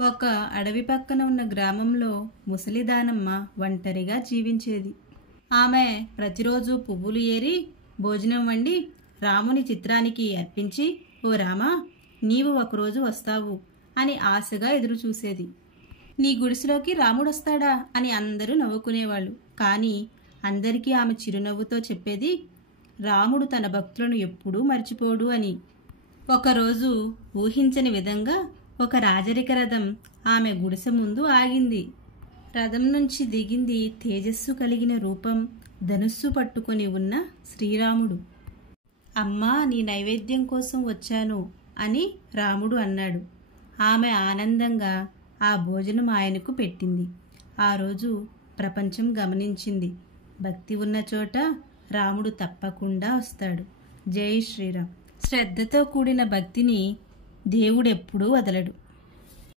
ఒక అడవి పక్కన ఉన్న గ్రామంలో ముసలిదానమ్మ ఒంటరిగా జీవించేది. ఆమె ప్రతిరోజు పువ్వులు ఏరి భోజనం వండి రాముని చిత్రానికి అర్పించి, ఓ రామా, నీవు ఒకరోజు వస్తావు అని ఆశగా ఎదురుచూసేది. నీ గుడిసెలోకి రాముడొస్తాడా అని అందరూ నవ్వుకునేవాళ్ళు. కానీ అందరికీ ఆమె చిరునవ్వుతో చెప్పేది, రాముడు తన భక్తులను ఎప్పుడూ మర్చిపోడు అని. ఒకరోజు ఊహించని విధంగా ఒక రాజరిక రథం ఆమె గుడిసె ముందు ఆగింది. రథం నుంచి దిగింది తేజస్సు కలిగిన రూపం, ధనుస్సు పట్టుకొని ఉన్న శ్రీరాముడు. అమ్మా, నీ నైవేద్యం కోసం వచ్చాను అని రాముడు అన్నాడు. ఆమె ఆనందంగా ఆ భోజనం ఆయనకు పెట్టింది. ఆ రోజు ప్రపంచం గమనించింది, భక్తి ఉన్న చోట రాముడు తప్పకుండా వస్తాడు. జై శ్రీరామ్. శ్రద్ధతో కూడిన భక్తిని దేవుడెప్పుడూ వదలడు.